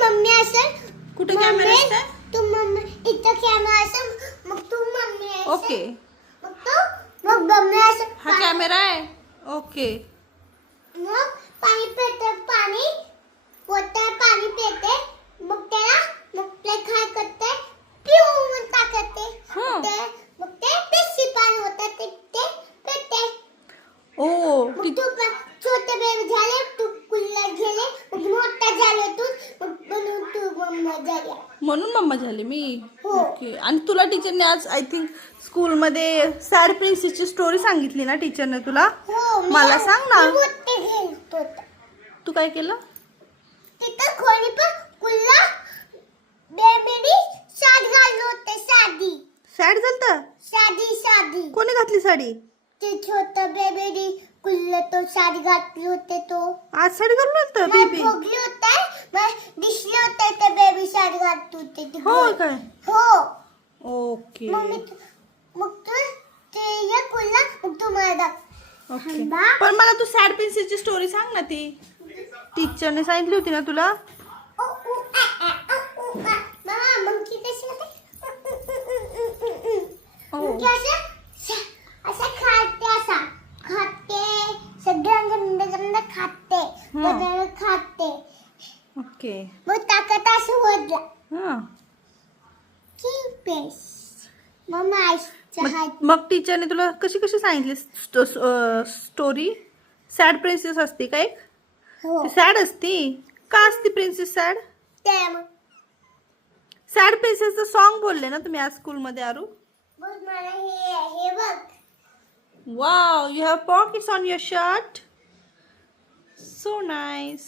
Mummy असेल. कुठे camera असते? तू मम्मी इथं कॅमेरा असेल, मग तू मम्मी असेल. ओके. मग मम्मी असेल. हा कॅमेरा आहे. ओके. मग पाणी पिते, पाणी वरतं पाणी पिते. मग त्याला मग ते काय करते, पिऊन टाकते. मग ते पिशी पाणी होतं ते पिते. ओ मग तू छोटे बेबी झाले, तू कुल्लर गेले, मग मोठा झाले तू, मग म्हणून तू मम्मा झाली. म्हणून मम्मा झाली मी. हो. ओके. आणि तुला टीचरने आज आय थिंक स्कूलमध्ये सॅड प्रिन्सेसची स्टोरी सांगितली ना टीचरने तुला? हो. मला सांग ना. तू काय केलं? तिथं खोली पण कुल्ला बेबीनी साडी घालून होते. सॅड झालतं? साडी कोणी घातली साडी? ते छोटा बेबीनी कुल्ला तो साडी घातली होते. तो आज साडी घालून आलतं बेबी? बघली होते, मग दिसले होते ते बेबी साडी घालत होते. हो काय? हो. ओके. मग तू ते ये कुल्ला, मग तू मला दाख. ओके. पण मला तू सॅड प्रिन्सेसची स्टोरी सांग ना. ती टीचरने सांगितली होती ना तुला? मामा मंकी कशी होते? मंकी असं खाते सगळ्यांना खाते. बदल खाते. ओके. मग ताकद असं होत हां. की पेस मम्मा मग टीचरने तुला कशी कशी सांगितली स्टोरी? सॅड प्रिन्सेस असते का एक? हो. सॅड असती का? असती प्रिन्सेस सॅड? सॅड प्रिन्सेसचं सॉन्ग बोलले ना तुम्ही आज स्कूलमध्ये आरू? बघ मला हे बघ. Wow, you have pockets on your shirt. So nice.